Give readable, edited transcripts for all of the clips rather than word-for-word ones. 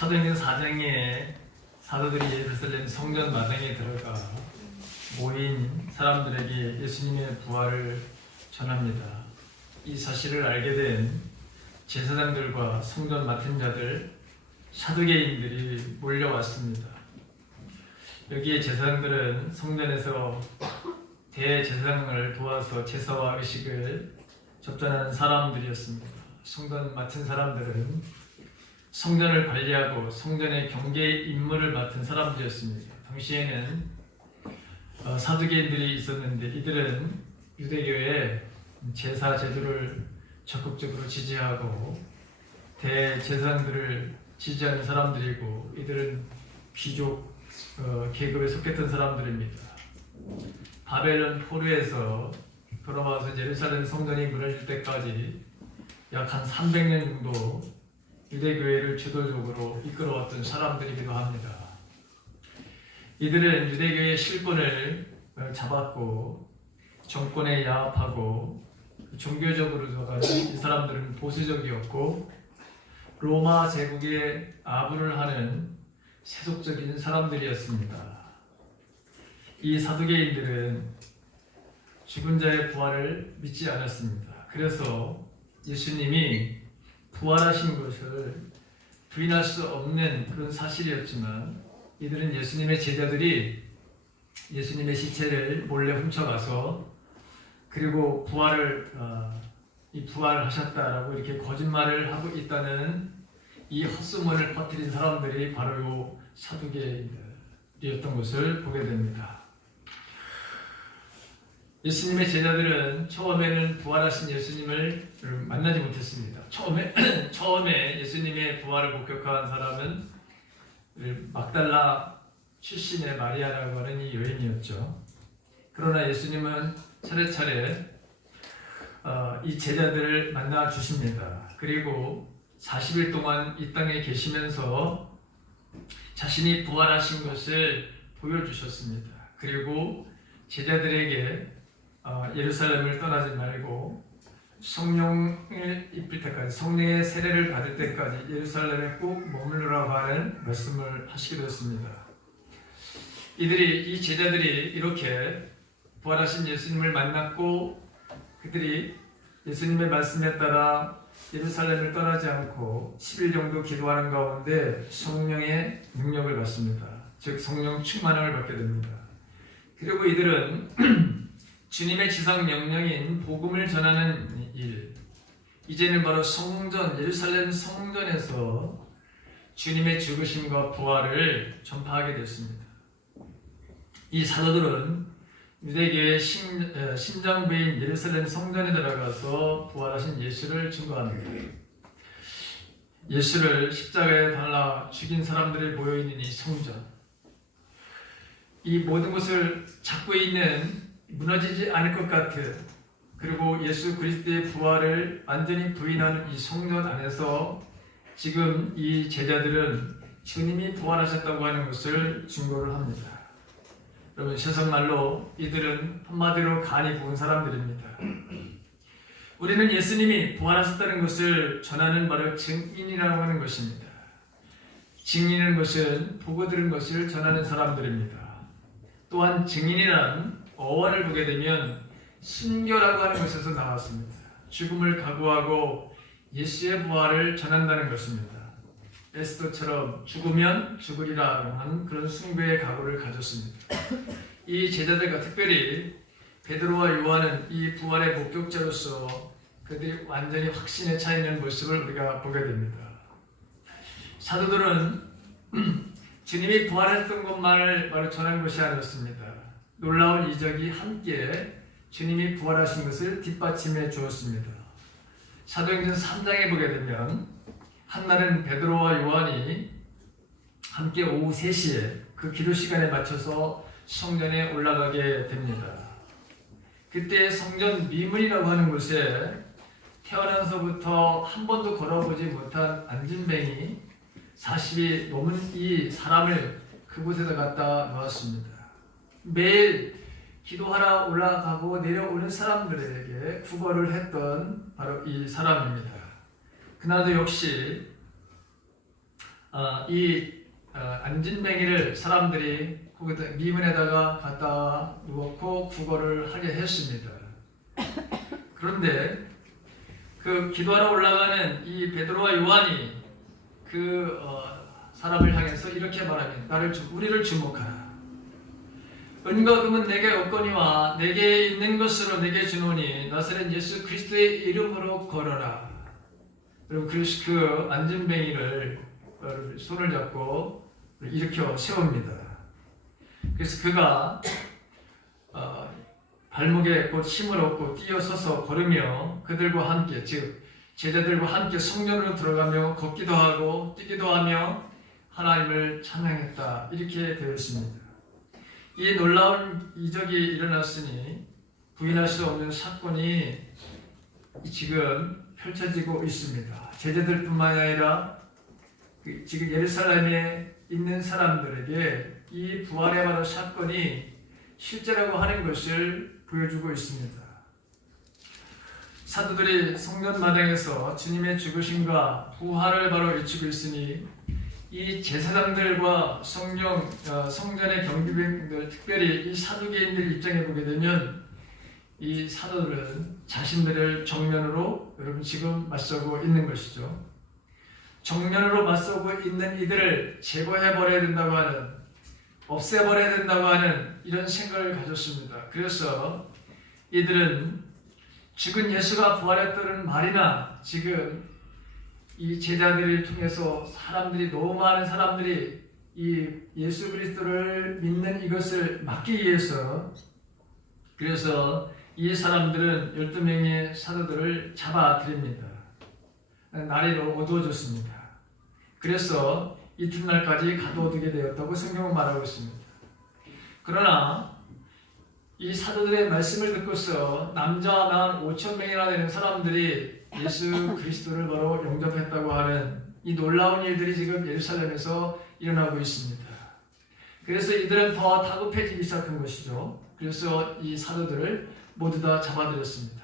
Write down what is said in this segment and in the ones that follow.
사도행전 4장에 사도들이 예루살렘 성전 마당에 들어가 모인 사람들에게 예수님의 부활을 전합니다. 이 사실을 알게 된 제사장들과 성전 맡은 자들, 사두개인들이 몰려왔습니다. 여기에 제사장들은 성전에서 대제사장을 도와서 제사와 의식을 접전하는 사람들이었습니다. 성전 맡은 사람들은 성전을 관리하고 성전의 경계 임무를 맡은 사람들이었습니다. 당시에는 사두개인들이 있었는데 이들은 유대교의 제사 제도를 적극적으로 지지하고 대제사장들을 지지하는 사람들이고 이들은 귀족 계급에 속했던 사람들입니다. 바벨론 포로에서 돌아와서 예루살렘 성전이 무너질 때까지 약 한 300년 정도 유대교회를 주도적으로 이끌어왔던 사람들이기도 합니다. 이들은 유대교의 실권을 잡았고 정권에 야합하고 종교적으로도 이 사람들은 보수적이었고 로마 제국에 아부를 하는 세속적인 사람들이었습니다. 이 사두개인들은 죽은 자의 부활을 믿지 않았습니다. 그래서 예수님이 부활하신 것을 부인할 수 없는 그런 사실이었지만 이들은 예수님의 제자들이 예수님의 시체를 몰래 훔쳐가서 그리고 부활하셨다라고 이렇게 거짓말을 하고 있다는 이 헛소문을 퍼뜨린 사람들이 바로 이 사두개인들이었던 것을 보게 됩니다. 예수님의 제자들은 처음에는 부활하신 예수님을 만나지 못했습니다. 처음에 예수님의 부활을 목격한 사람은 막달라 출신의 마리아라고 하는 이 여인이었죠. 그러나 예수님은 차례차례 이 제자들을 만나 주십니다. 그리고 40일 동안 이 땅에 계시면서 자신이 부활하신 것을 보여주셨습니다. 그리고 제자들에게 예루살렘을 떠나지 말고 성령을 입힐 때까지, 성령의 세례를 받을 때까지 예루살렘에 꼭 머물러라고 하는 말씀을 하시기도 했습니다. 이 제자들이 이렇게 부활하신 예수님을 만났고 그들이 예수님의 말씀에 따라 예루살렘을 떠나지 않고 10일 정도 기도하는 가운데 성령의 능력을 받습니다. 즉 성령 충만함을 받게 됩니다. 그리고 이들은 주님의 지상 명령인 복음을 전하는 일, 이제는 바로 예루살렘 성전에서 주님의 죽으심과 부활을 전파하게 됐습니다. 이 사도들은 유대교의 심장부인 예루살렘 성전에 들어가서 부활하신 예수를 증거합니다. 예수를 십자가에 달라 죽인 사람들이 모여있는 이 성전, 이 모든 것을 잡고 있는 무너지지 않을 것 같은, 그리고 예수 그리스도의 부활을 완전히 부인하는 이 성전 안에서 지금 이 제자들은 주님이 부활하셨다고 하는 것을 증거를 합니다. 여러분, 세상말로 이들은 한마디로 간이 부은 사람들입니다. 우리는 예수님이 부활하셨다는 것을 전하는 바로 증인이라고 하는 것입니다. 증인이라는 것은 보고 들은 것을 전하는 사람들입니다. 또한 증인이란 어원을 보게 되면 순교라고 하는 것에서 나왔습니다. 죽음을 각오하고 예수의 부활을 전한다는 것입니다. 에스더처럼 죽으면 죽으리라 하는 그런 순교의 각오를 가졌습니다. 이 제자들과 특별히 베드로와 요한은 이 부활의 목격자로서 그들이 완전히 확신에 차 있는 모습을 우리가 보게 됩니다. 사도들은 주님이 부활했던 것만을 바로 전한 것이 아니었습니다. 놀라운 이적이 함께 주님이 부활하신 것을 뒷받침해 주었습니다. 사도행전 3장에 보게 되면 한날은 베드로와 요한이 함께 오후 3시에 그 기도 시간에 맞춰서 성전에 올라가게 됩니다. 그때 성전 미문이라고 하는 곳에 태어나서부터 한 번도 걸어보지 못한 안진뱅이 40이 넘은 이 사람을 그곳에다 갖다 놓았습니다. 매일 기도하러 올라가고 내려오는 사람들에게 구걸을 했던 바로 이 사람입니다. 그날도 역시 안진뱅이를 사람들이 거기다 미문에다가 갖다 놓고 구걸을 하게 했습니다. 그런데 그 기도하러 올라가는 이 베드로와 요한이 그 사람을 향해서 이렇게 말합니다. 우리를 주목하라. 은과 금은 내게 없거니와 내게 있는 것으로 내게 주노니 나사렛 예수 그리스도의 이름으로 걸어라. 그리고 그 안진뱅이를 손을 잡고 일으켜 세웁니다. 그래서 그가 발목에 곧 힘을 얻고 뛰어서서 걸으며 그들과 함께, 즉 제자들과 함께 성전으로 들어가며 걷기도 하고 뛰기도 하며 하나님을 찬양했다. 이렇게 되어 있습니다. 이 놀라운 이적이 일어났으니 부인할 수 없는 사건이 지금 펼쳐지고 있습니다. 제자들뿐만 아니라 지금 예루살렘에 있는 사람들에게 이 부활의 바로 사건이 실제라고 하는 것을 보여주고 있습니다. 사도들이 성전 마당에서 주님의 죽으심과 부활을 바로 외치고 있으니 이 제사장들과 성전의 경비병들, 특별히 이 사두개인들 입장에 보게 되면 이 사도들은 자신들을 정면으로 여러분 지금 맞서고 있는 것이죠. 정면으로 맞서고 있는 이들을 제거해버려야 된다고 하는, 없애버려야 된다고 하는 이런 생각을 가졌습니다. 그래서 이들은 죽은 예수가 부활했다는 말이나 지금 이 제자들을 통해서 너무 많은 사람들이 이 예수 그리스도를 믿는 이것을 막기 위해서, 그래서 이 사람들은 12명의 사도들을 잡아들입니다. 날이 어두워졌습니다. 그래서 이튿날까지 가둬두게 되었다고 성경은 말하고 있습니다. 그러나 이 사도들의 말씀을 듣고서 남자와 남 5,000명이나 되는 사람들이 예수 그리스도를 바로 영접했다고 하는 이 놀라운 일들이 지금 예루살렘에서 일어나고 있습니다. 그래서 이들은 더 다급해지기 시작한 것이죠. 그래서 이 사도들을 모두 다 잡아들였습니다.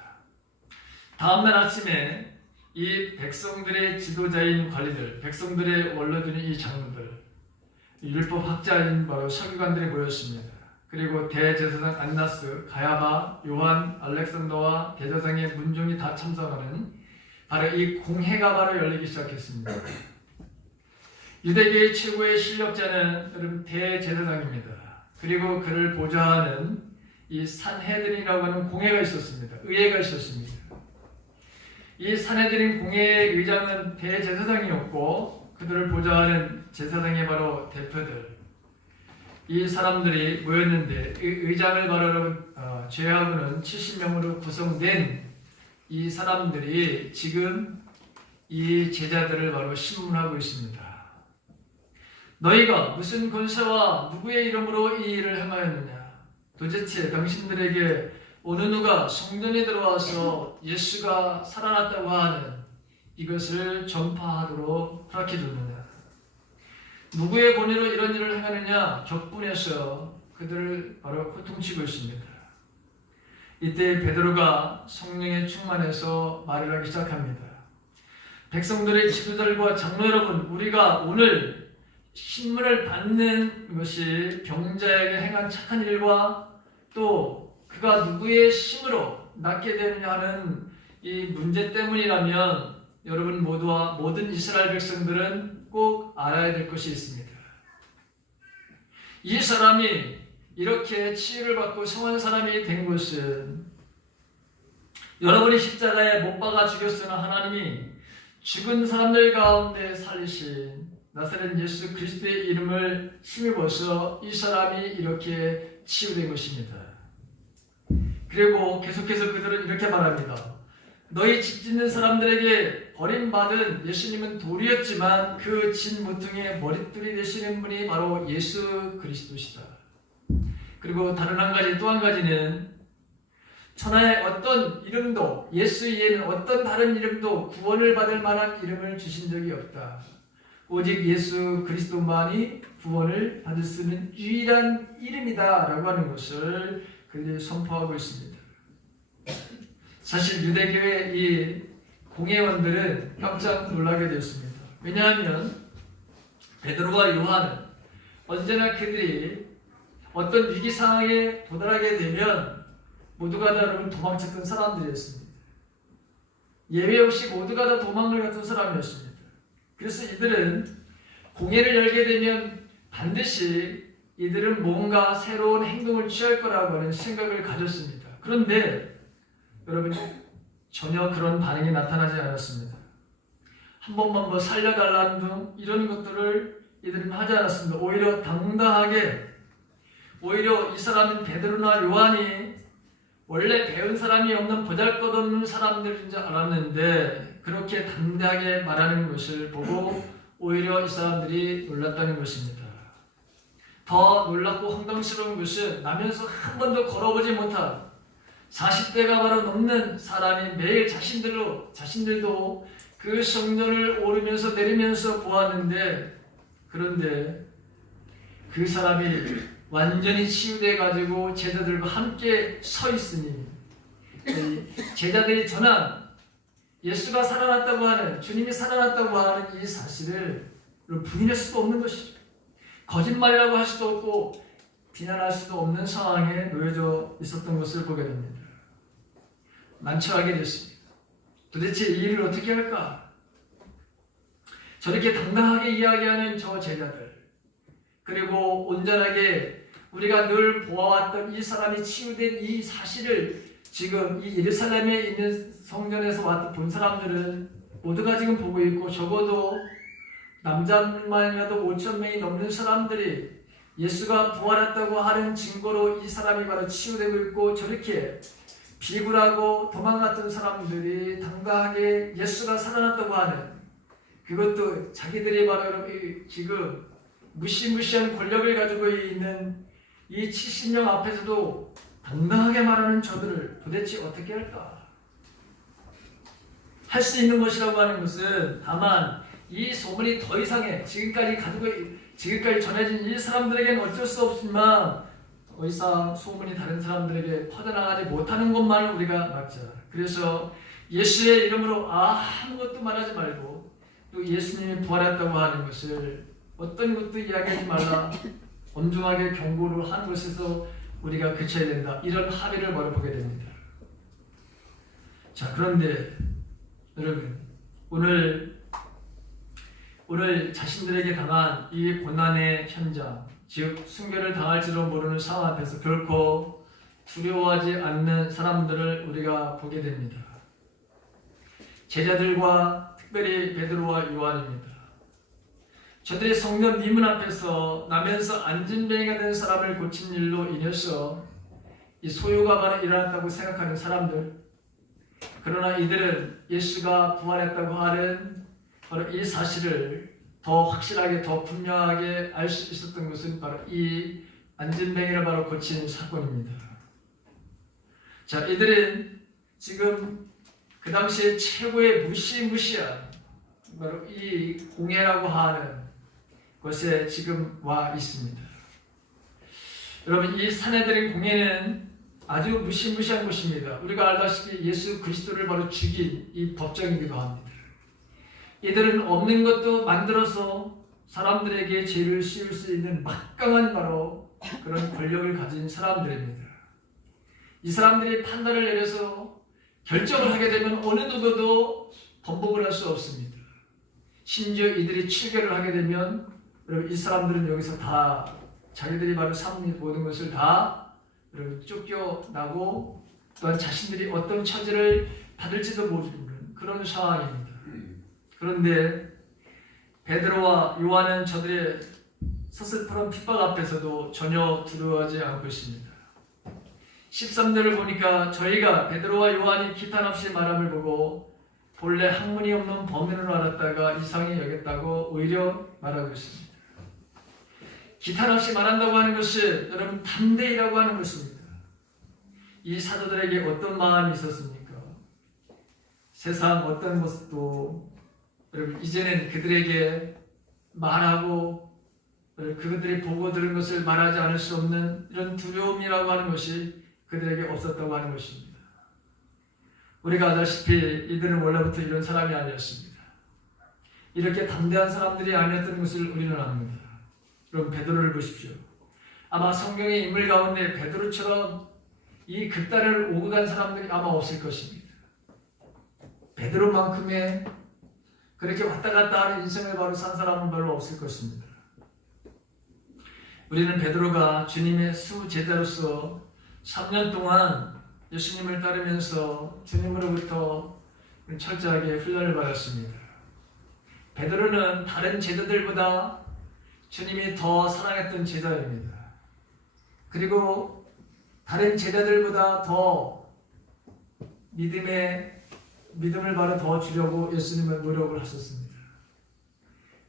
다음날 아침에 이 백성들의 지도자인 관리들, 백성들의 원로들인 이 장로들, 율법학자인 바로 서기관들이 모였습니다. 그리고 대제사장 안나스, 가야바, 요한, 알렉산더와 대제사장의 문종이 다 참석하는 바로 이 공회가 바로 열리기 시작했습니다. 유대계의 최고의 실력자는 여러분 대제사장입니다. 그리고 그를 보좌하는 이 산헤드린이라고 하는 공회가 있었습니다. 의회가 있었습니다. 이 산헤드린 공회의 의장은 대제사장이었고 그들을 보좌하는 제사장의 바로 대표들, 이 사람들이 모였는데 의장을 바로 제외하고는 70명으로 구성된 이 사람들이 지금 이 제자들을 바로 신문하고 있습니다. 너희가 무슨 권세와 누구의 이름으로 이 일을 행하였느냐? 도대체 당신들에게 어느 누가 성전에 들어와서 예수가 살아났다고 하는 이것을 전파하도록 허락해줬느냐? 누구의 권위로 이런 일을 행하느냐? 격분해서 그들을 바로 호통치고 있습니다. 이때 베드로가 성령에 충만해서 말을 하기 시작합니다. 백성들의 지도자들과 장로 여러분, 우리가 오늘 신문을 받는 것이 병자에게 행한 착한 일과 또 그가 누구의 힘으로 낫게 되느냐 하는 이 문제 때문이라면 여러분 모두와 모든 이스라엘 백성들은 꼭 알아야 될 것이 있습니다. 이 사람이 이렇게 치유를 받고 성한 사람이 된 것은 여러분이 십자가에 못 박아 죽였으나 하나님이 죽은 사람들 가운데 살리신 나사렛 예수 그리스도의 이름을 힘입어서 이 사람이 이렇게 치유된 것입니다. 그리고 계속해서 그들은 이렇게 말합니다. 너희 집 짓는 사람들에게 버림받은 예수님은 돌이었지만 그 진 모퉁이의 머릿돌이 되시는 분이 바로 예수 그리스도시다. 그리고 또 한 가지는 천하의 어떤 이름도 예수 이에는 어떤 다른 이름도 구원을 받을 만한 이름을 주신 적이 없다. 오직 예수 그리스도만이 구원을 받을 수 있는 유일한 이름이다 라고 하는 것을 그들이 선포하고 있습니다. 사실 유대교의 이 공회원들은 깜짝 놀라게 되었습니다. 왜냐하면 베드로와 요한은 언제나 그들이 어떤 위기 상황에 도달하게 되면 모두가 다 여러분 도망쳤던 사람들이었습니다. 예외 없이 모두가 다 도망을 갔던 사람이었습니다. 그래서 이들은 공회를 열게 되면 반드시 이들은 뭔가 새로운 행동을 취할 거라고 하는 생각을 가졌습니다. 그런데 여러분 전혀 그런 반응이 나타나지 않았습니다. 한 번만 뭐 살려달라는 등 이런 것들을 이들은 하지 않았습니다. 오히려 당당하게 오히려 이 사람인 베드로나 요한이 원래 배운 사람이 없는 보잘것없는 사람들인 줄 알았는데 그렇게 당당하게 말하는 것을 보고 오히려 이 사람들이 놀랐다는 것입니다. 더 놀랍고 황당스러운 것은 나면서 한 번도 걸어보지 못한 40대가 바로 넘는 사람이 매일 자신들도 그 성전을 오르면서 내리면서 보았는데 그런데 그 사람이 완전히 치유돼 가지고 제자들과 함께 서 있으니 제자들이 전한 예수가 살아났다고 하는 주님이 살아났다고 하는 이 사실을 부인할 수도 없는 것이죠. 거짓말이라고 할 수도 없고 비난할 수도 없는 상황에 놓여져 있었던 것을 보게 됩니다. 난처하게 됐습니다. 도대체 이 일을 어떻게 할까? 저렇게 당당하게 이야기하는 저 제자들 그리고 온전하게 우리가 늘 보아왔던 이 사람이 치유된 이 사실을 지금 이 예루살렘에 있는 성전에서 왔던 본 사람들은 모두가 지금 보고 있고 적어도 남자만이라도 5,000명이 넘는 사람들이 예수가 부활했다고 하는 증거로 이 사람이 바로 치유되고 있고 저렇게 비굴하고 도망갔던 사람들이 당당하게 예수가 살아났다고 하는 그것도 자기들이 바로 지금 무시무시한 권력을 가지고 있는 이 70명 앞에서도 당당하게 말하는 저들을 도대체 어떻게 할까? 할 수 있는 것이라고 하는 것은 다만 이 소문이 더 이상의 지금까지 전해진 이 사람들에게는 어쩔 수 없지만 더 이상 소문이 다른 사람들에게 퍼져나가지 못하는 것만을 우리가 막자. 그래서 예수의 이름으로 아무것도 말하지 말고 또 예수님이 부활했다고 하는 것을 어떤 것도 이야기하지 말라. 엄중하게 경고를 한 것에서 우리가 그쳐야 된다. 이런 합의를 바로 보게 됩니다. 자, 그런데 여러분 오늘 자신들에게 당한 이 고난의 현장, 즉 순교를 당할지도 모르는 상황 앞에서 결코 두려워하지 않는 사람들을 우리가 보게 됩니다. 제자들과 특별히 베드로와 요한입니다. 저들이 성전 미문 앞에서 나면서 안진뱅이가 된 사람을 고친 일로 인해서 이 소요가 바로 일어났다고 생각하는 사람들, 그러나 이들은 예수가 부활했다고 하는 바로 이 사실을 더 확실하게 더 분명하게 알 수 있었던 것은 바로 이 안진뱅이를 바로 고친 사건입니다. 자, 이들은 지금 그 당시에 최고의 무시무시한 바로 이 공회라고 하는 곳에 지금 와 있습니다. 여러분, 이 사내들인 공회는 아주 무시무시한 곳입니다. 우리가 알다시피 예수 그리스도를 바로 죽인 이 법정이기도 합니다. 이들은 없는 것도 만들어서 사람들에게 죄를 씌울 수 있는 막강한 바로 그런 권력을 가진 사람들입니다. 이 사람들이 판단을 내려서 결정을 하게 되면 어느 누구도 번복을 할 수 없습니다. 심지어 이들이 출결을 하게 되면 이 사람들은 여기서 다 자기들이 바로 삼는 모든 것을 다 쫓겨나고 또한 자신들이 어떤 처지를 받을지도 모르는 그런 상황입니다. 그런데 베드로와 요한은 저들의 서슬프런 핍박 앞에서도 전혀 두려워하지 않고 있습니다. 13절을 보니까 저희가 베드로와 요한이 기탄 없이 말함을 보고 본래 학문이 없는 범인으로 알았다가 이상히 여겼다고 오히려 말하고 있습니다. 기탄 없이 말한다고 하는 것은 여러분 담대히라고 하는 것입니다. 이 사도들에게 어떤 마음이 있었습니까? 세상 어떤 모습도 여러분 이제는 그들에게 말하고 그들이 보고 들은 것을 말하지 않을 수 없는 이런 두려움이라고 하는 것이 그들에게 없었다고 하는 것입니다. 우리가 알다시피 이들은 원래부터 이런 사람이 아니었습니다. 이렇게 담대한 사람들이 아니었던 것을 우리는 압니다. 여러분 베드로를 보십시오. 아마 성경의 인물 가운데 베드로처럼 이 극단을 오고 간 사람들이 아마 없을 것입니다. 베드로만큼의 그렇게 왔다 갔다 하는 인생을 바로 산 사람은 별로 없을 것입니다. 우리는 베드로가 주님의 수제자로서 3년 동안 예수님을 따르면서 주님으로부터 철저하게 훈련을 받았습니다. 베드로는 다른 제자들보다 주님이 더 사랑했던 제자입니다. 그리고 다른 제자들보다 더 믿음을 바로 더 주려고 예수님은 노력을 하셨습니다.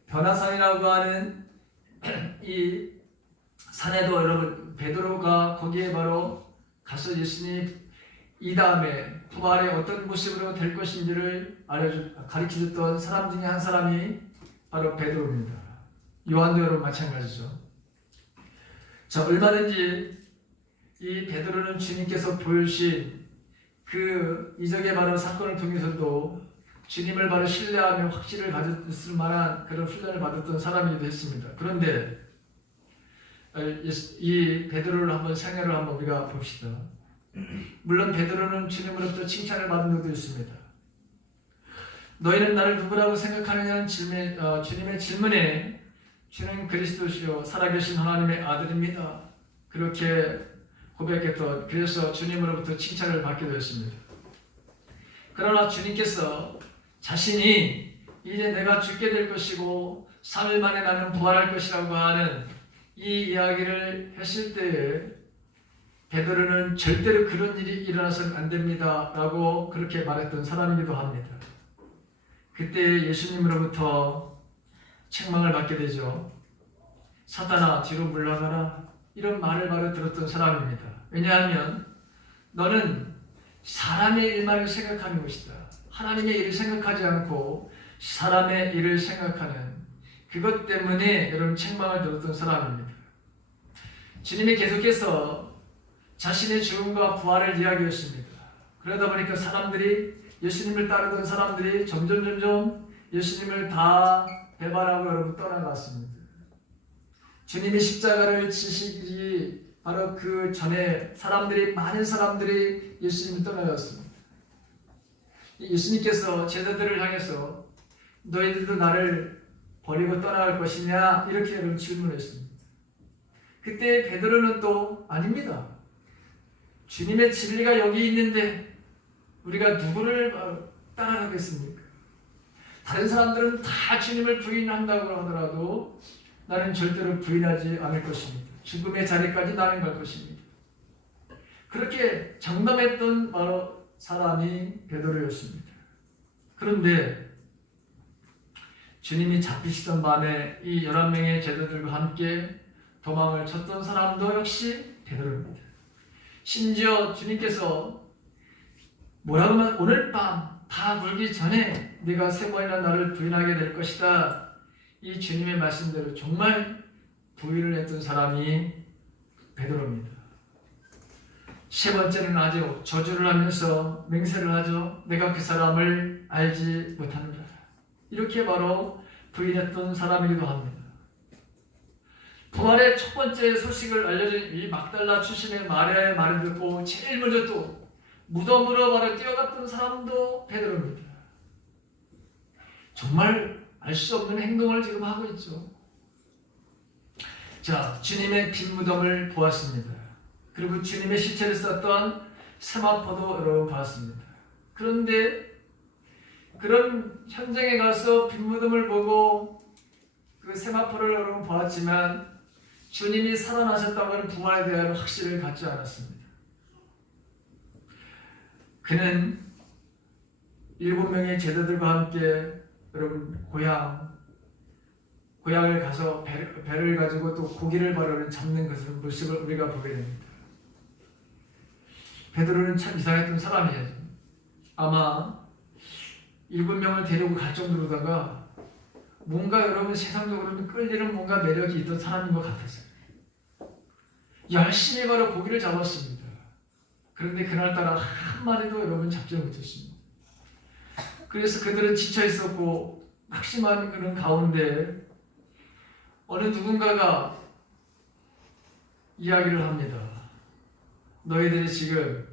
변화산이라고 하는 이 산에도 여러분 베드로가 거기에 바로 가서 예수님 이 다음에 부활의 어떤 모습으로 될 것인지를 가르쳐줬던 사람 중에 한 사람이 바로 베드로입니다. 요한도 여러분 마찬가지죠. 자, 얼마든지 이 베드로는 주님께서 보여주신 그 이적의 바로 사건을 통해서도 주님을 바로 신뢰하며 확신을 가졌을 만한 그런 훈련을 받았던 사람이기도 했습니다. 그런데 이 베드로를 한번 생애를 한번 우리가 봅시다. 물론 베드로는 주님으로부터 칭찬을 받은 적도 있습니다. 너희는 나를 누구라고 생각하느냐는 주님의 질문에 주는 그리스도시요 살아계신 하나님의 아들입니다. 그렇게 고백했던, 그래서 주님으로부터 칭찬을 받기도 했습니다. 그러나 주님께서 자신이 이제 내가 죽게 될 것이고 3일 만에 나는 부활할 것이라고 하는 이 이야기를 했을 때에 베드로는 절대로 그런 일이 일어나서는 안 됩니다 라고 그렇게 말했던 사람이기도 합니다. 그때 예수님으로부터 책망을 받게 되죠. 사탄아 뒤로 물러가라, 이런 말을 바로 들었던 사람입니다. 왜냐하면 너는 사람의 일만을 생각하는 것이다. 하나님의 일을 생각하지 않고 사람의 일을 생각하는 그것 때문에 여러분 책망을 들었던 사람입니다. 주님이 계속해서 자신의 죽음과 부활을 이야기했습니다. 그러다 보니까 예수님을 따르던 사람들이 점점 예수님을 다 배반하고 여러분 떠나갔습니다. 주님이 십자가를 지시기 바로 그 전에 많은 사람들이 예수님을 떠나갔습니다. 예수님께서 제자들을 향해서 너희들도 나를 버리고 떠나갈 것이냐 이렇게 여러분 질문했습니다. 그때 베드로는 또 아닙니다. 주님의 진리가 여기 있는데 우리가 누구를 따라가겠습니까? 다른 사람들은 다 주님을 부인한다고 하더라도 나는 절대로 부인하지 않을 것입니다. 죽음의 자리까지 나는 갈 것입니다. 그렇게 장담했던 바로 사람이 베드로였습니다. 그런데 주님이 잡히시던 밤에 이 11명의 제자들과 함께 도망을 쳤던 사람도 역시 베드로입니다. 심지어 주님께서 뭐라고 하면 오늘 밤 다 물기 전에 네가 3번이나 나를 부인하게 될 것이다. 이 주님의 말씀대로 정말 부인을 했던 사람이 베드로입니다. 3번째는 아주 저주를 하면서 맹세를 하죠. 내가 그 사람을 알지 못합니다. 이렇게 바로 부인했던 사람이기도 합니다. 부활의 첫 번째 소식을 알려준 이 막달라 출신의 마리아의 말을 듣고 제일 먼저 또 무덤으로 바로 뛰어갔던 사람도 베드로입니다. 정말 알 수 없는 행동을 지금 하고 있죠. 자, 주님의 빈 무덤을 보았습니다. 그리고 주님의 시체를 썼던 세마포도 여러분 봤습니다. 그런데 그런 현장에 가서 빈 무덤을 보고 그 세마포를 여러분 보았지만 주님이 살아나셨다고 하는 부활에 대한 확신을 갖지 않았습니다. 그는 7명의 제자들과 함께 여러분 고향을 가서 배를 가지고 또 고기를 바로 잡는 것을 모습을 우리가 보게 됩니다. 베드로는 참 이상했던 사람이에요. 아마 7명을 데리고 갈 정도로다가 뭔가 여러분 세상적으로는 끌리는 뭔가 매력이 있던 사람인 것 같았어요. 열심히 바로 고기를 잡았습니다. 그런데 그날따라 한 마리도 여러분 잡지 못했습니다. 그래서 그들은 지쳐 있었고 낙심한 그런 가운데 어느 누군가가 이야기를 합니다. 너희들이 지금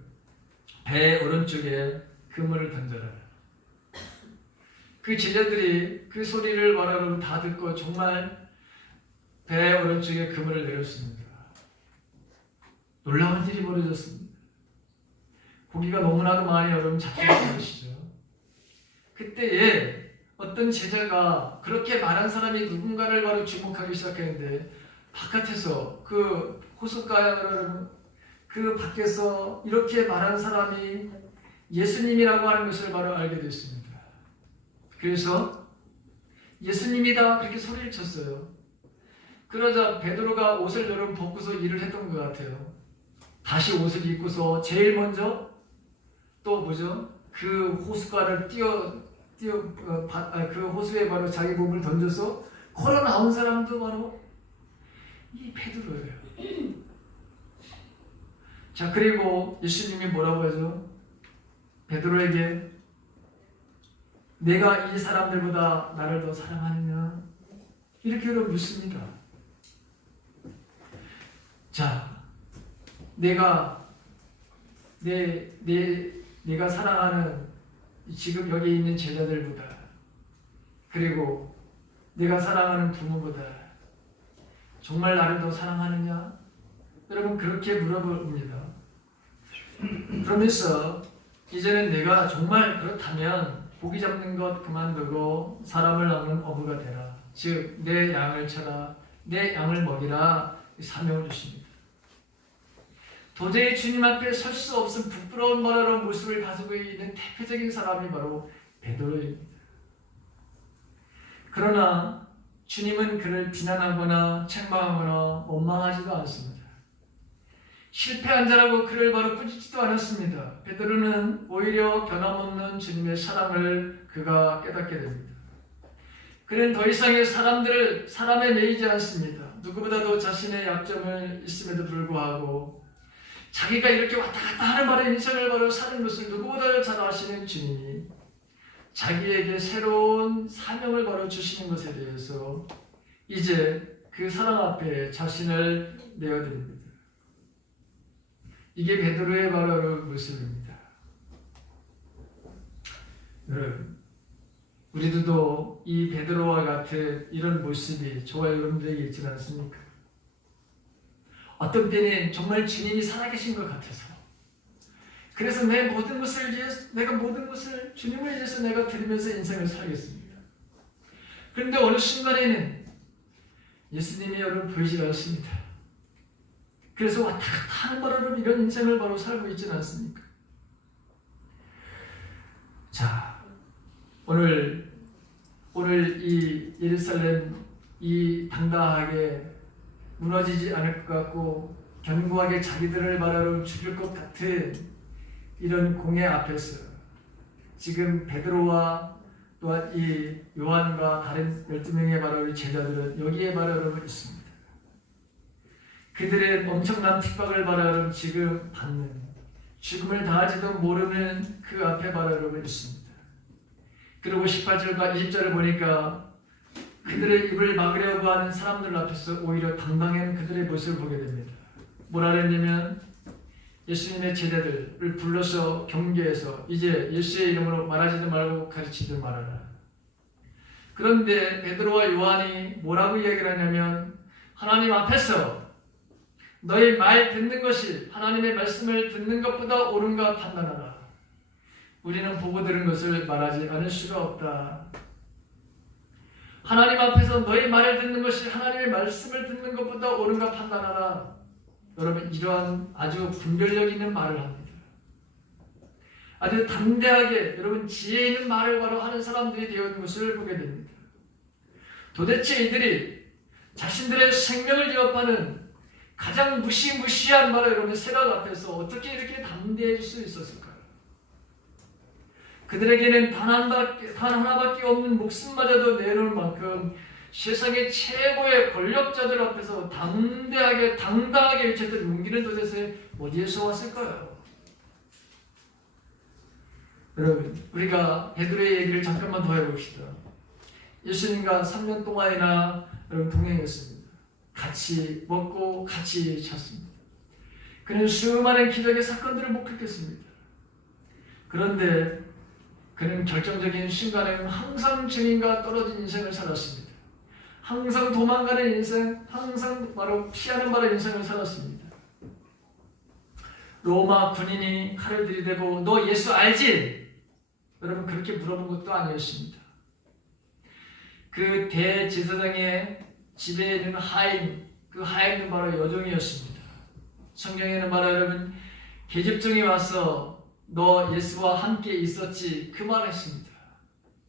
배 오른쪽에 그물을 던져라. 그 제자들이 그 소리를 말하고 다 듣고 정말 배 오른쪽에 그물을 내렸습니다. 놀라운 일이 벌어졌습니다. 고기가 너무나도 많이 여러분 잡혔던 것이죠. 그때에 어떤 제자가 그렇게 많은 사람이 누군가를 바로 주목하기 시작했는데 바깥에서 그 호숫가에 그 밖에서 이렇게 많은 사람이 예수님이라고 하는 것을 바로 알게 됐습니다. 그래서 예수님이다 그렇게 소리를 쳤어요. 그러자 베드로가 옷을 여러분 벗고서 일을 했던 것 같아요. 다시 옷을 입고서 제일 먼저 또 뭐죠? 그 호숫가를 그 호수에 바로 자기 몸을 던져서 걸어 나온 사람도 바로 이 베드로예요. 자, 그리고 예수님이 뭐라고 하죠? 베드로에게 내가 이 사람들보다 나를 더 사랑하느냐? 이렇게 묻습니다. 자, 내가 사랑하는 지금 여기 있는 제자들보다 그리고 내가 사랑하는 부모보다 정말 나를 더 사랑하느냐? 여러분 그렇게 물어봅니다. 그러면서 이제는 내가 정말 그렇다면 고기 잡는 것 그만두고 사람을 낚는 어부가 되라. 즉 내 양을 쳐라. 내 양을 먹이라. 사명을 주십니다. 도저히 주님 앞에 설 수 없은 부끄러운 말하는 모습을 가지고 있는 대표적인 사람이 바로 베드로입니다. 그러나 주님은 그를 비난하거나 책망하거나 원망하지도 않습니다. 실패한 자라고 그를 바로 꾸짖지도 않았습니다. 베드로는 오히려 변함없는 주님의 사랑을 그가 깨닫게 됩니다. 그는 더 이상의 사람에 매이지 않습니다. 누구보다도 자신의 약점을 있음에도 불구하고 자기가 이렇게 왔다 갔다 하는 바로 인생을 바로 사는 것을 누구보다도 잘 아시는 주님이 자기에게 새로운 사명을 바로 주시는 것에 대해서 이제 그 사랑 앞에 자신을 내어드립니다. 이게 베드로의 바로 모습입니다. 여러분, 우리들도 이 베드로와 같은 이런 모습이 저와 여러분들에게 있지 않습니까? 어떤 때는 정말 주님이 살아계신 것 같아서 그래서 내가 모든 것을 주님을 위해서 내가 드리면서 인생을 살겠습니다. 그런데 어느 순간에는 예수님이 여러분 보이지 않습니다. 그래서 왔다 갔다 하는 바로 이런 인생을 바로 살고 있지 않습니까? 자, 오늘 이 예루살렘 이 당당하게 무너지지 않을 것 같고 견고하게 자기들을 바로 죽일 것 같은 이런 공회 앞에서 지금 베드로와 또한 이 요한과 다른 12명의 바로 제자들은 여기에 바로 있습니다. 그들의 엄청난 핍박을 바로 지금 받는 죽음을 당할지도 모르는 그 앞에 바로 있습니다. 그리고 18절과 20절을 보니까 그들의 입을 막으려고 하는 사람들 앞에서 오히려 당당한 그들의 모습을 보게 됩니다. 뭐라 그랬냐면 예수님의 제자들을 불러서 경계해서 이제 예수의 이름으로 말하지도 말고 가르치지 말아라. 그런데 베드로와 요한이 뭐라고 이야기를 하냐면 하나님 앞에서 너희 말 듣는 것이 하나님의 말씀을 듣는 것보다 옳은가 판단하라. 우리는 보고 들은 것을 말하지 않을 수가 없다. 하나님 앞에서 너희 말을 듣는 것이 하나님의 말씀을 듣는 것보다 옳은가 판단하라. 여러분 이러한 아주 분별력 있는 말을 합니다. 아주 담대하게 여러분 지혜 있는 말을 바로 하는 사람들이 되어 있는 것을 보게 됩니다. 도대체 이들이 자신들의 생명을 위협하는 가장 무시무시한 바로 여러분 세력 앞에서 어떻게 이렇게 담대해질 수 있었을까요? 그들에게는 단 하나밖에 없는 목숨마저도 내놓을 만큼 세상의 최고의 권력자들 앞에서 담대하게 당당하게 외쳤던 용기는 도대체 어디에서 왔을까요? 여러분 우리가 베드로의 얘기를 잠깐만 더 해봅시다. 예수님과 3년 동안이나 여러분 동행했습니다. 같이 먹고 같이 잤습니다. 그는 수많은 기적의 사건들을 목격했습니다. 그런데 그는 결정적인 순간에는 항상 주님과 떨어진 인생을 살았습니다. 항상 도망가는 인생, 항상 바로 피하는 바를 인생을 살았습니다. 로마 군인이 칼을 들이대고 너 예수 알지? 여러분 그렇게 물어본 것도 아니었습니다. 그 대제사장의 집에 있는 하인, 그 하인은 바로 여종이었습니다. 성경에는 바로 여러분 계집종이 와서 너 예수와 함께 있었지 그 말을 했습니다.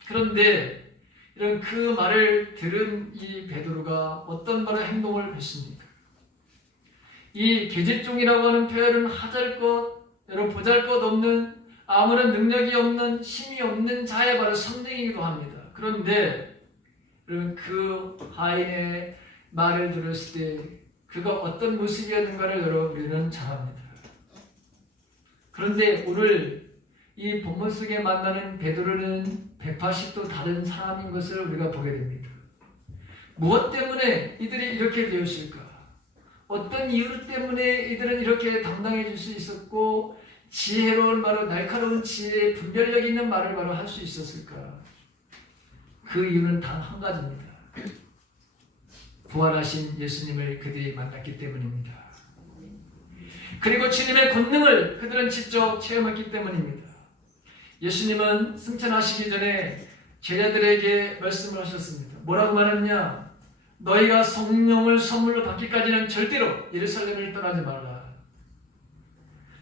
그런데 이런 그 말을 들은 이 베드로가 어떤 바로 행동을 했습니까? 이 계집종이라고 하는 표현은 하잘것, 여러분 보잘것없는 아무런 능력이 없는 힘이 없는 자의 바로 성령이기도 합니다. 그런데 여러분 그 하인의 말을 들었을 때 그가 어떤 모습이었는가를 여러분 우리는 잘 압니다. 그런데 오늘 이 본문 속에 만나는 베드로는 180도 다른 사람인 것을 우리가 보게 됩니다. 무엇 때문에 이들이 이렇게 되었을까? 어떤 이유 때문에 이들은 이렇게 당당해질 수 있었고 지혜로운 바로 날카로운 지혜의 분별력 있는 말을 바로 할 수 있었을까? 그 이유는 단 한 가지입니다. 부활하신 예수님을 그들이 만났기 때문입니다. 그리고 주님의 권능을 그들은 직접 체험했기 때문입니다. 예수님은 승천하시기 전에 제자들에게 말씀을 하셨습니다. 뭐라고 말했냐? 너희가 성령을 선물로 받기까지는 절대로 예루살렘을 떠나지 말라.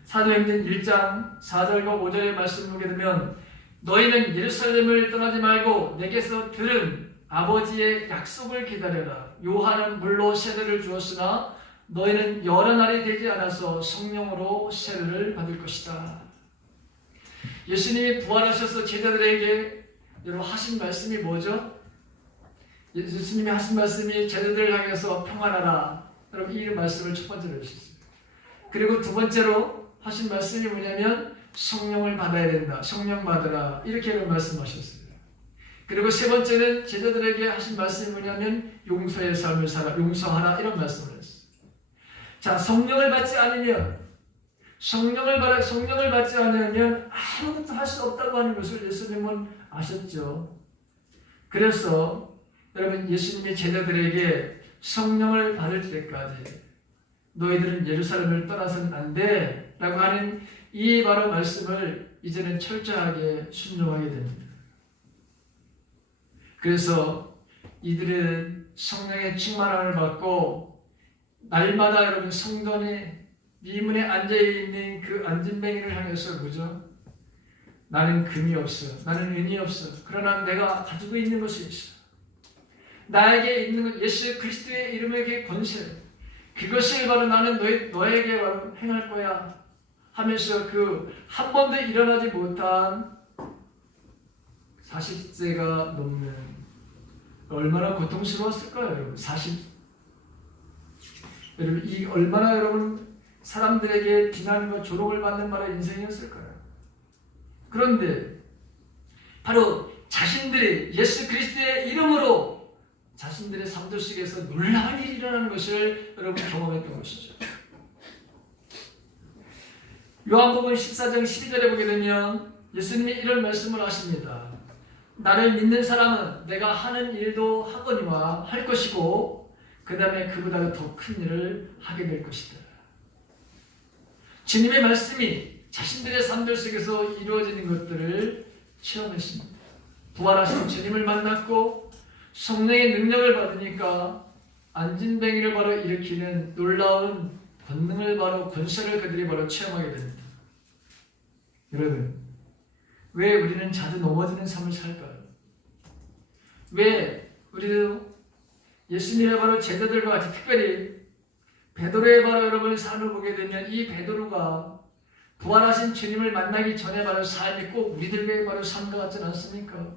사도행전 1장 4절과 5절의 말씀을 보게 되면 너희는 예루살렘을 떠나지 말고 내게서 들은 아버지의 약속을 기다려라. 요한은 물로 세례를 주었으나 너희는 여러 날이 되지 않아서 성령으로 세례를 받을 것이다. 예수님이 부활하셔서 제자들에게 여러분 하신 말씀이 뭐죠? 예수님이 하신 말씀이 제자들을 향해서 평안하라. 여러분 이 말씀을 첫 번째로 하셨어요. 그리고 두 번째로 하신 말씀이 뭐냐면 성령을 받아야 된다. 성령 받으라. 이렇게 말씀하셨어요. 그리고 세 번째는 제자들에게 하신 말씀이 뭐냐면 용서의 삶을 살아. 용서하라. 이런 말씀을 했어요. 자, 성령을 받지 않으면 성령을 받지 않으면 아무것도 할 수 없다고 하는 것을 예수님은 아셨죠. 그래서 여러분 예수님의 제자들에게 성령을 받을 때까지 너희들은 예루살렘을 떠나서는 안 돼 라고 하는 이 바로 말씀을 이제는 철저하게 순종하게 됩니다. 그래서 이들은 성령의 충만함을 받고 날마다 여러분 성전의 미문에 앉아있는 그 앉은뱅이를 향해서 그죠? 나는 금이 없어. 나는 은이 없어. 그러나 내가 가지고 있는 것이 있어. 나에게 있는 것, 예수 그리스도의 이름의 권세. 그것을 바로 나는 너에게 바로 행할 거야. 하면서 그 한 번도 일어나지 못한 40세가 넘는 얼마나 고통스러웠을까요, 여러분? 여러분 이 얼마나 여러분 사람들에게 비난과 조롱을 받는 바로 인생이었을까요? 그런데 바로 자신들이 예수 그리스도의 이름으로 자신들의 삶들 속에서 놀라운 일이 일어나는 것을 여러분 경험했던 것이죠. 요한복음 14장 12절에 보게 되면 예수님이 이런 말씀을 하십니다. 나를 믿는 사람은 내가 하는 일도 하거니와 할 것이고 그 다음에 그보다 더 큰 일을 하게 될 것이다. 주님의 말씀이 자신들의 삶들 속에서 이루어지는 것들을 체험했습니다. 부활하신 주님을 만났고 성령의 능력을 받으니까 앉은뱅이를 바로 일으키는 놀라운 권능을 바로 권세를 그들이 바로 체험하게 됩니다. 여러분, 왜 우리는 자주 넘어지는 삶을 살까요? 왜 우리도 예수님의 바로 제자들과 같이 특별히 베드로의 바로 여러분의 삶을 보게 되면 이 베드로가 부활하신 주님을 만나기 전에 바로 삶이 꼭 우리들의 바로 삶과 같지 않습니까?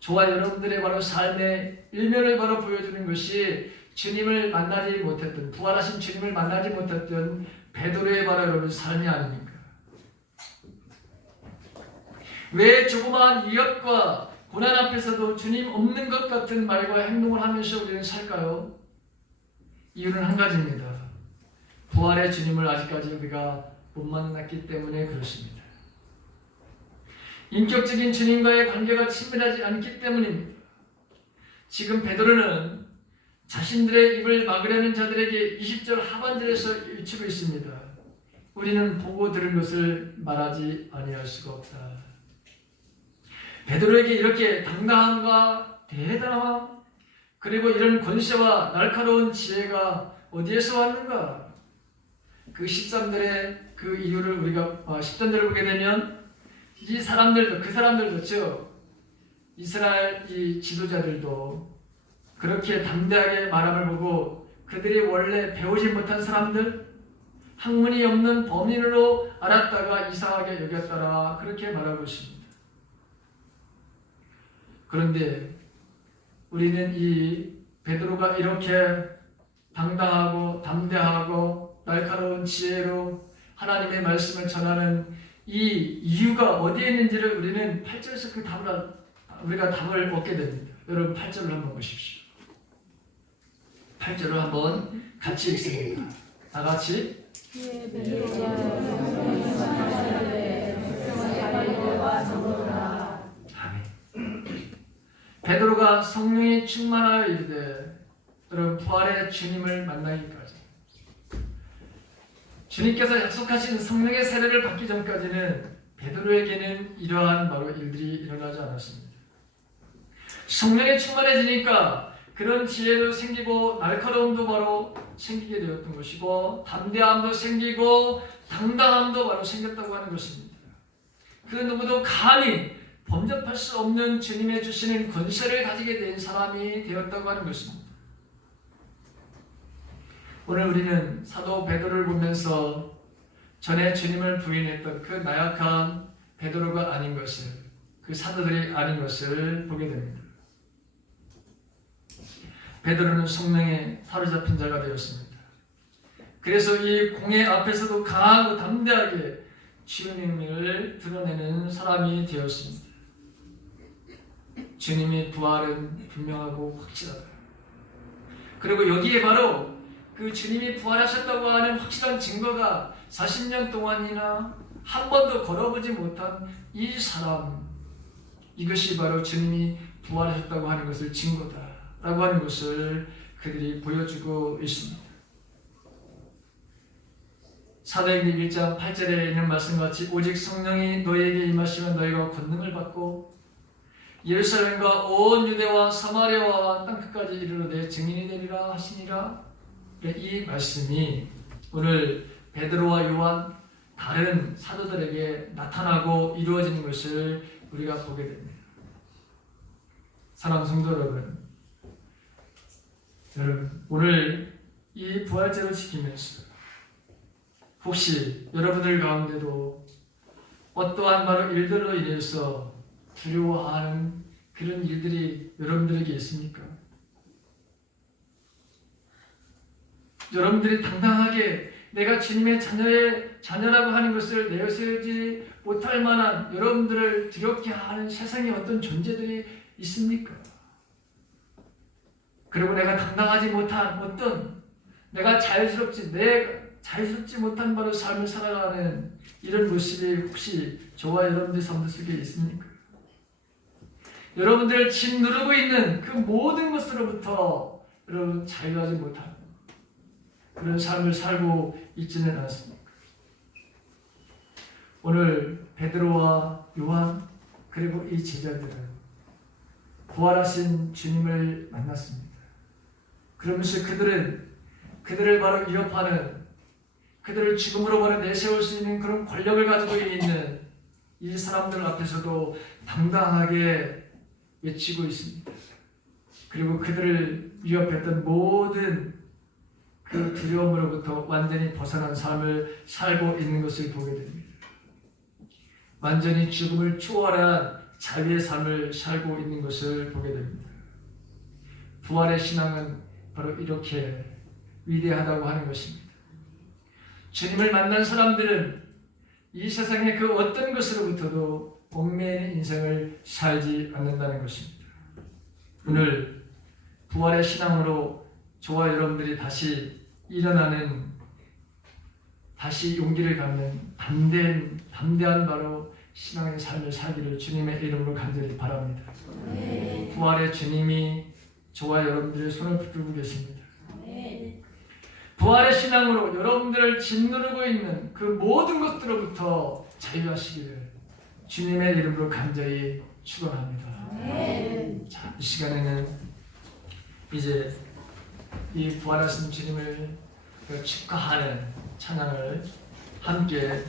저와 여러분들의 바로 삶의 일면을 바로 보여주는 것이 주님을 만나지 못했던, 부활하신 주님을 만나지 못했던 베드로의 바로 여러분 삶이 아닙니까? 왜 조그마한 위협과 고난 앞에서도 주님 없는 것 같은 말과 행동을 하면서 우리는 살까요? 이유는 한 가지입니다. 부활의 주님을 아직까지 우리가 못 만났기 때문에 그렇습니다. 인격적인 주님과의 관계가 친밀하지 않기 때문입니다. 지금 베드로는 자신들의 입을 막으려는 자들에게 20절 하반절에서 외치고 있습니다. 우리는 보고 들은 것을 말하지 아니할 수가 없다. 베드로에게 이렇게 당당함과 대담함 그리고 이런 권세와 날카로운 지혜가 어디에서 왔는가? 그 13절의 그 이유를 우리가 10절을 보게 되면 이 사람들도 그 사람들도 즉 이스라엘 이 지도자들도 그렇게 담대하게 말함을 보고 그들이 원래 배우지 못한 사람들 학문이 없는 범인으로 알았다가 이상하게 여겼더라 그렇게 말하고 있습니다. 그런데 우리는 이 베드로가 이렇게 당당하고 담대하고 날카로운 지혜로 하나님의 말씀을 전하는 이 이유가 어디에 있는지를 우리는 8절에서 그 우리가 답을 얻게 됩니다. 여러분 8절을 한번 보십시오. 8절을 한번 같이 읽습니다. 다 같이 베드로가 성령이 충만하여 이르되 여러분 부활의 주님을 만나기까지 주님께서 약속하신 성령의 세례를 받기 전까지는 베드로에게는 이러한 바로 일들이 일어나지 않았습니다. 성령이 충만해지니까 그런 지혜도 생기고 날카로움도 바로 생기게 되었던 것이고 담대함도 생기고 당당함도 바로 생겼다고 하는 것입니다. 그 누구도 감히 범접할 수 없는 주님의 주시는 권세를 가지게 된 사람이 되었다고 하는 것입니다. 오늘 우리는 사도 베드로를 보면서 전에 주님을 부인했던 그 나약한 베드로가 아닌 것을 그 사도들이 아닌 것을 보게 됩니다. 베드로는 성령에 사로잡힌 자가 되었습니다. 그래서 이 공회 앞에서도 강하고 담대하게 주님을 드러내는 사람이 되었습니다. 주님의 부활은 분명하고 확실하다. 그리고 여기에 바로 그 주님이 부활하셨다고 하는 확실한 증거가 40년 동안이나 한 번도 걸어보지 못한 이 사람, 이것이 바로 주님이 부활하셨다고 하는 것을 증거다라고 하는 것을 그들이 보여주고 있습니다. 사도행전 1장 8절에 있는 말씀같이 오직 성령이 너희에게 임하시면 너희가 권능을 받고 예루살렘과 온 유대와 사마리아와 땅끝까지 이르러 내 증인이 되리라 하시니라. 이 말씀이 오늘 베드로와 요한 다른 사도들에게 나타나고 이루어지는 것을 우리가 보게 됩니다. 사랑하는 성도 여러분, 오늘 이 부활절을 지키면서 혹시 여러분들 가운데도 어떠한 바로 일들로 인해서 두려워하는 그런 일들이 여러분들에게 있습니까? 여러분들이 당당하게 내가 주님의 자녀라고 하는 것을 내세우지 못할 만한 여러분들을 두렵게 하는 세상에 어떤 존재들이 있습니까? 그리고 내가 당당하지 못한 어떤 내가 자유스럽지 못한 바로 삶을 살아가는 이런 모습이 혹시 저와 여러분들 삶 속에 있습니까? 여러분들 짓누르고 있는 그 모든 것으로부터 여러분 자유하지 못한 그런 삶을 살고 있지는 않습니까? 오늘 베드로와 요한 그리고 이 제자들은 부활하신 주님을 만났습니다. 그러면서 그들을 바로 위협하는 그들을 죽음으로 바로 내세울 수 있는 그런 권력을 가지고 있는 이 사람들 앞에서도 당당하게 외치고 있습니다. 그리고 그들을 위협했던 모든 그 두려움으로부터 완전히 벗어난 삶을 살고 있는 것을 보게 됩니다. 완전히 죽음을 초월한 자유의 삶을 살고 있는 것을 보게 됩니다. 부활의 신앙은 바로 이렇게 위대하다고 하는 것입니다. 주님을 만난 사람들은 이 세상의 그 어떤 것으로부터도 얽매인 인생을 살지 않는다는 것입니다. 오늘 부활의 신앙으로 저와 여러분들이 다시 일어나는, 다시 용기를 갖는 담대한 바로 신앙의 삶을 살기를 주님의 이름으로 간절히 바랍니다. 부활의 주님이 저와 여러분들의 손을 붙들고 계십니다. 부활의 신앙으로 여러분들을 짓누르고 있는 그 모든 것들로부터 자유하시기를 주님의 이름으로 간절히 축원합니다. 자, 이 시간에는 이제 이 부활하신 주님을 축하하는 찬양을 함께